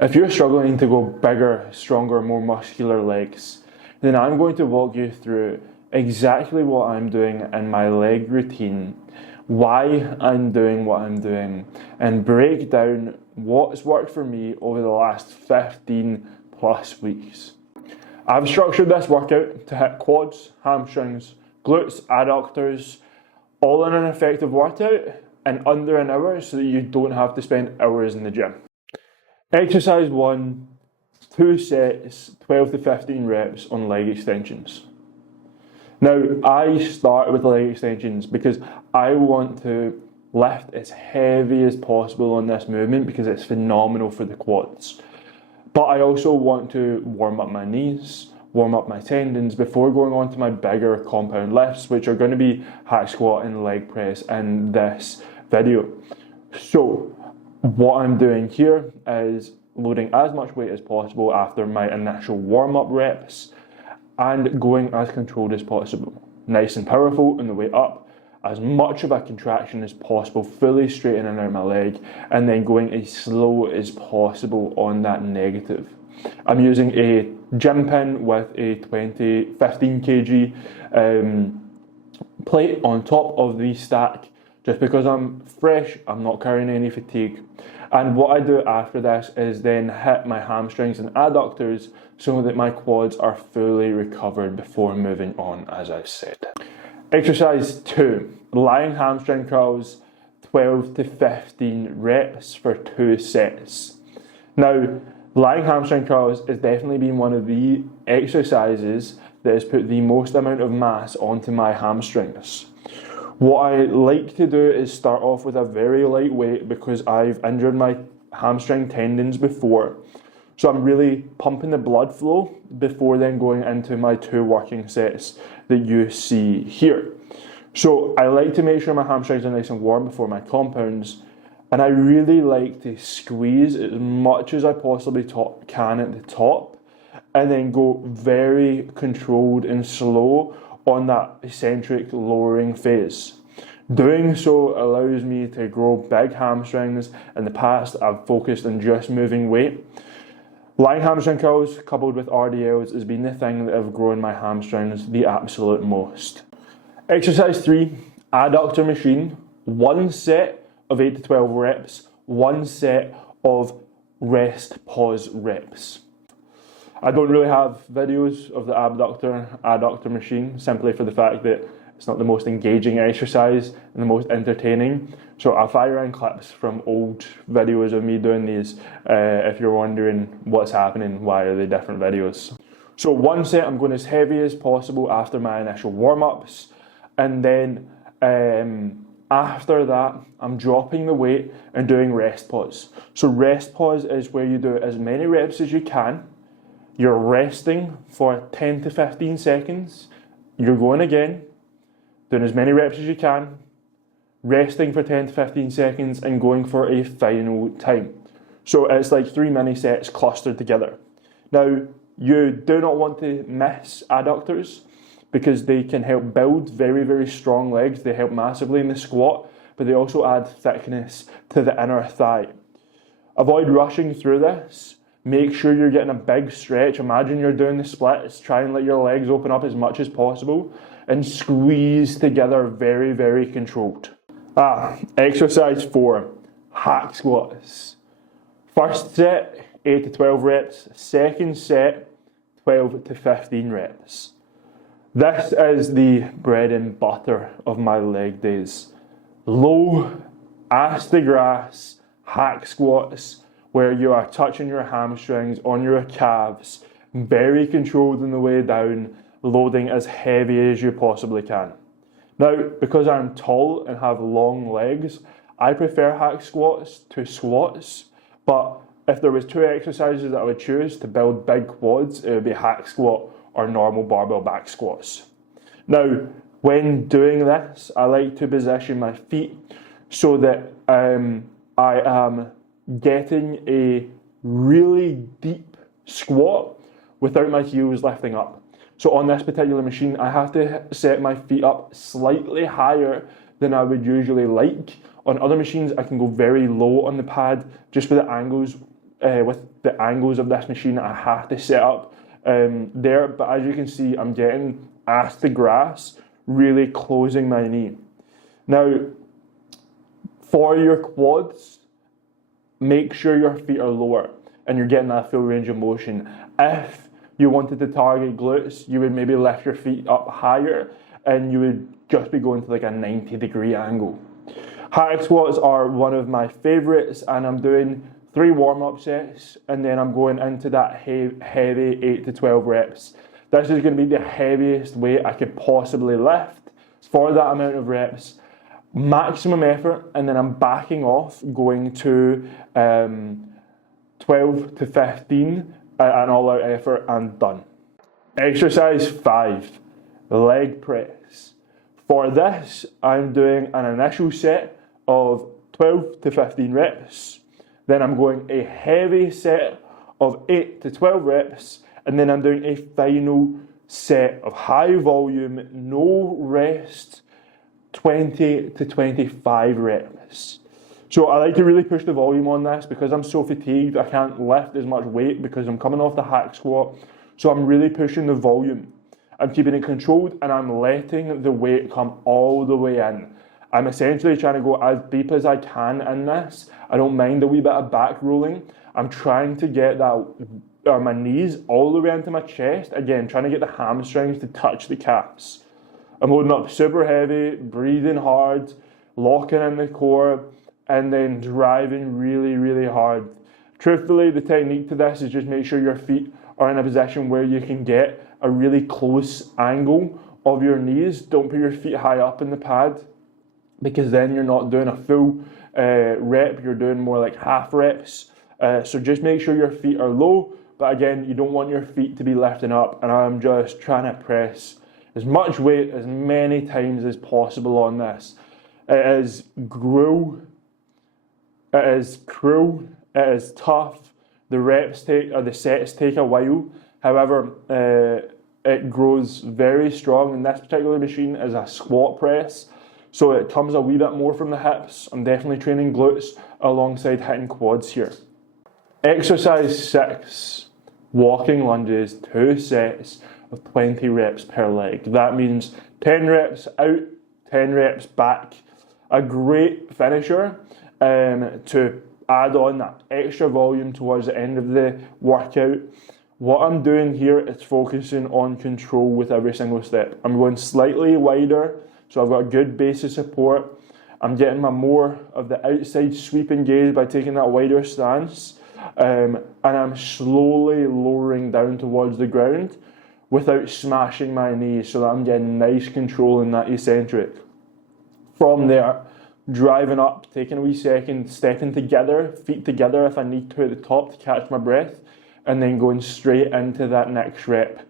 If you're struggling to go bigger, stronger, more muscular legs, then I'm going to walk you through exactly what I'm doing in my leg routine, why I'm doing what I'm doing, and break down what's worked for me over the last 15 plus weeks. I've structured this workout to hit quads, hamstrings, glutes, adductors, all in an effective workout in under an hour so that you don't have to spend hours in the gym. Exercise 1, 2 sets, 12 to 15 reps on leg extensions. Now, I start with leg extensions because I want to lift as heavy as possible on this movement because it's phenomenal for the quads. But I also want to warm up my knees, warm up my tendons before going on to my bigger compound lifts, which are going to be hack squat and leg press in this video. So what I'm doing here is loading as much weight as possible after my initial warm-up reps and going as controlled as possible. Nice and powerful on the way up, as much of a contraction as possible, fully straightening out my leg, and then going as slow as possible on that negative. I'm using a gym pin with a 15 kg plate on top of the stack, just because I'm fresh, I'm not carrying any fatigue. And what I do after this is then hit my hamstrings and adductors so that my quads are fully recovered before moving on, as I said. Exercise 2, lying hamstring curls, 12 to 15 reps for 2 sets. Now, lying hamstring curls has definitely been one of the exercises that has put the most amount of mass onto my hamstrings. What I like to do is start off with a very light weight because I've injured my hamstring tendons before. So I'm really pumping the blood flow before then going into my 2 working sets that you see here. So I like to make sure my hamstrings are nice and warm before my compounds, and I really like to squeeze as much as I possibly can at the top and then go very controlled and slow on that eccentric lowering phase. Doing so allows me to grow big hamstrings. In the past, I've focused on just moving weight. Lying hamstring curls coupled with RDLs has been the thing that have grown my hamstrings the absolute most. Exercise 3, Adductor Machine, 1 set of 8 to 12 reps, 1 set of rest pause reps. I don't really have videos of the Adductor Machine simply for the fact that it's not the most engaging exercise and the most entertaining. So I'll fire in clips from old videos of me doing these if you're wondering what's happening, why are they different videos. So 1 set, I'm going as heavy as possible after my initial warm-ups, and then after that, I'm dropping the weight and doing rest pause. So rest pause is where you do as many reps as you can. You're resting for 10 to 15 seconds. You're going again, doing as many reps as you can, resting for 10 to 15 seconds and going for a final time. So it's like 3 mini sets clustered together. Now, you do not want to miss adductors because they can help build very, very strong legs. They help massively in the squat, but they also add thickness to the inner thigh. Avoid rushing through this. Make sure you're getting a big stretch. Imagine you're doing the splits. Try and let your legs open up as much as possible and squeeze together very, very controlled. Exercise 4, hack squats. First set, 8 to 12 reps. Second set, 12 to 15 reps. This is the bread and butter of my leg days. Low, ass to grass, hack squats, where you are touching your hamstrings on your calves, very controlled on the way down, loading as heavy as you possibly can. Now, because I'm tall and have long legs, I prefer hack squats to squats, but if there was 2 exercises that I would choose to build big quads, it would be hack squat or normal barbell back squats. Now, when doing this, I like to position my feet so that I am getting a really deep squat without my heels lifting up. So on this particular machine, I have to set my feet up slightly higher than I would usually like. On other machines, I can go very low on the pad just with the angles with the angles of this machine I have to set up there, but as you can see, I'm getting ass to grass, really closing my knee. Now, for your quads, make sure your feet are lower and you're getting that full range of motion. If you wanted to target glutes, you would maybe lift your feet up higher and you would just be going to like a 90-degree angle. Hack squats are one of my favorites, and I'm doing 3 warm-up sets and then I'm going into that heavy 8 to 12 reps. This is going to be the heaviest weight I could possibly lift for that amount of reps. Maximum effort, and then I'm backing off, going to 12 to 15, an all-out effort, and done. Exercise 5, leg press. For this, I'm doing an initial set of 12 to 15 reps. Then I'm going a heavy set of 8 to 12 reps, and then I'm doing a final set of high volume, no rest, 20 to 25 reps. So I like to really push the volume on this because I'm so fatigued, I can't lift as much weight because I'm coming off the hack squat. So I'm really pushing the volume. I'm keeping it controlled and I'm letting the weight come all the way in. I'm essentially trying to go as deep as I can in this. I don't mind a wee bit of back rolling. I'm trying to get that my knees all the way into my chest. Again, trying to get the hamstrings to touch the calves. I'm loading up super heavy, breathing hard, locking in the core, and then driving really, really hard. Truthfully, the technique to this is just make sure your feet are in a position where you can get a really close angle of your knees. Don't put your feet high up in the pad, because then you're not doing a full rep, you're doing more like half reps. So just make sure your feet are low, but again, you don't want your feet to be lifting up, and I'm just trying to press as much weight as many times as possible on this. It is gruel, it is cruel, it is tough. The sets take a while. However, it grows very strong, and this particular machine is a squat press. So it comes a wee bit more from the hips. I'm definitely training glutes alongside hitting quads here. Exercise 6, walking lunges, 2 sets of 20 reps per leg. That means 10 reps out, 10 reps back. A great finisher to add on that extra volume towards the end of the workout. What I'm doing here is focusing on control with every single step. I'm going slightly wider, so I've got a good base of support. I'm getting my more of the outside sweeping gaze by taking that wider stance. And I'm slowly lowering down towards the ground without smashing my knees, so that I'm getting nice control in that eccentric. From there, driving up, taking a wee second, stepping together, feet together if I need to at the top to catch my breath, and then going straight into that next rep.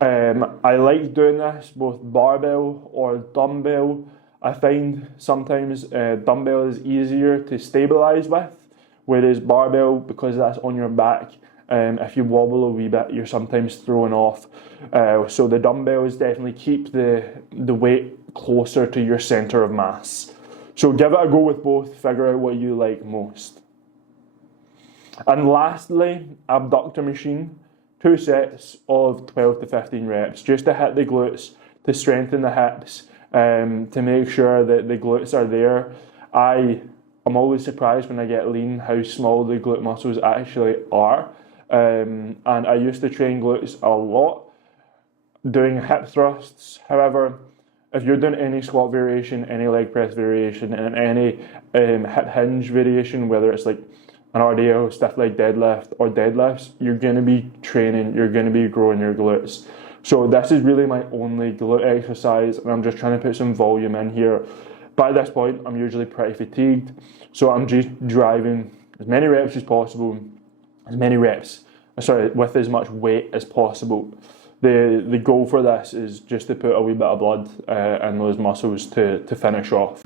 I like doing this both barbell or dumbbell. I find sometimes dumbbell is easier to stabilize with, whereas barbell, because that's on your back, if you wobble a wee bit, you're sometimes thrown off. So the dumbbells definitely keep the weight closer to your center of mass. So give it a go with both, figure out what you like most. And lastly, Abductor Machine, 2 sets of 12 to 15 reps, just to hit the glutes, to strengthen the hips, to make sure that the glutes are there. I'm always surprised when I get lean how small the glute muscles actually are. And I used to train glutes a lot, doing hip thrusts. However, if you're doing any squat variation, any leg press variation, and any hip hinge variation, whether it's like an RDL, stiff leg deadlift, or deadlifts, you're going to be training, you're going to be growing your glutes. So this is really my only glute exercise, and I'm just trying to put some volume in here. By this point, I'm usually pretty fatigued, so I'm just driving as many reps as possible, with as much weight as possible. The goal for this is just to put a wee bit of blood in those muscles to finish off.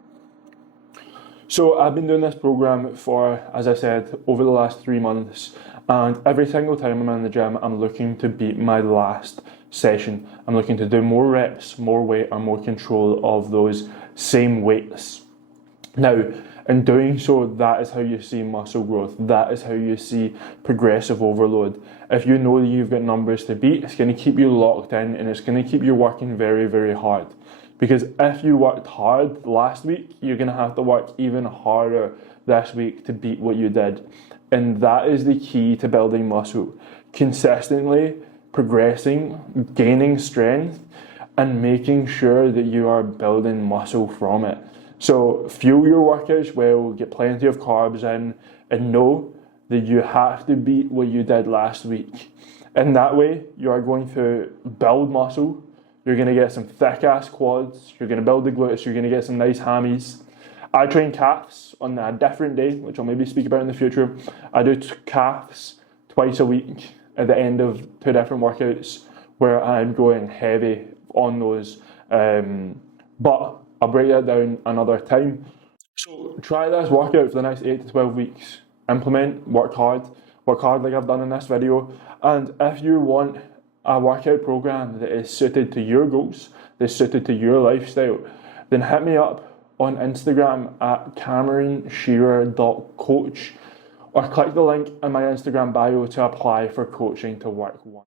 So I've been doing this program for, as I said, over the last 3 months, and every single time I'm in the gym, I'm looking to beat my last session. I'm looking to do more reps, more weight, and more control of those same weights. Now, In doing so, that is how you see muscle growth. That is how you see progressive overload. If you know that you've got numbers to beat, it's going to keep you locked in and it's going to keep you working very, very hard. Because if you worked hard last week, you're going to have to work even harder this week to beat what you did. And that is the key to building muscle. Consistently progressing, gaining strength, and making sure that you are building muscle from it. So fuel your workouts well, get plenty of carbs in, and know that you have to beat what you did last week. In that way, you are going to build muscle, you're going to get some thick ass quads, you're going to build the glutes, you're going to get some nice hammies. I train calves on a different day, which I'll maybe speak about in the future. I do calves twice a week at the end of 2 different workouts where I'm going heavy on those. But I'll break that down another time. So try this workout for the next 8 to 12 weeks. Implement, work hard like I've done in this video. And if you want a workout program that is suited to your goals, that's suited to your lifestyle, then hit me up on Instagram at cameronshearer.coach or click the link in my Instagram bio to apply for coaching to work one.